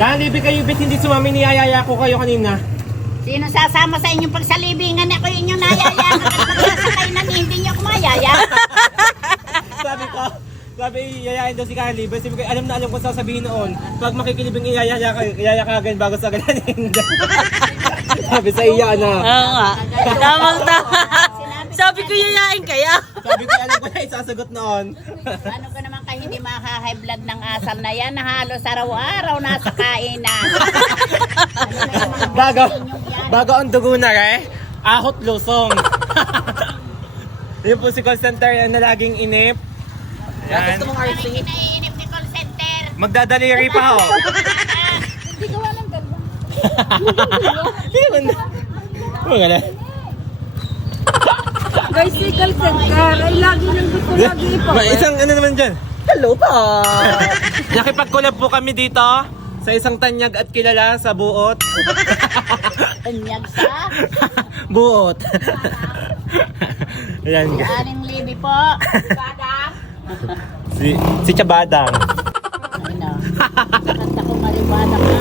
Libi kayo, bet hindi sumami, niyayaya ko kayo kanina. Sino sasama sa inyong pagsalibingan? Ako yung inyong nayaya. Nakasakay na hindi niyo ako mayaya. Sabi, yayain daw si Carly. Sabi ko, alam na alam ko sasabihin noon. Pag makikilibing iyaya ka agad bago sa ganyan. Sabi sa iya na. Oo nga. Tamang-tama. Sabi ko yayain kaya. Sabi ko, alam ko na isasagot noon. Ano ka naman kayo hindi makaka-high blood ng asal na yan na halos araw-araw nasa kainan. Bago ang dugo na ahot lusong. Yun po si call center na laging inip. Yan. Gusto mong RC? Kinaiinip ni call center. Magdadaliri pa ho. Hindi gawa ng dalawa. Hindi man. Maganda. Guys, si call center ay lagi nang gusto lagi po. Isang ano naman dyan? Hello po! Nakipag-collab po kami dito sa isang tanyag at kilala sa buot. Tanyag sa Buot. Ayan. Aling Libby po. Badang. Si Chabadang. Ano? Kanta ko maliwanag na.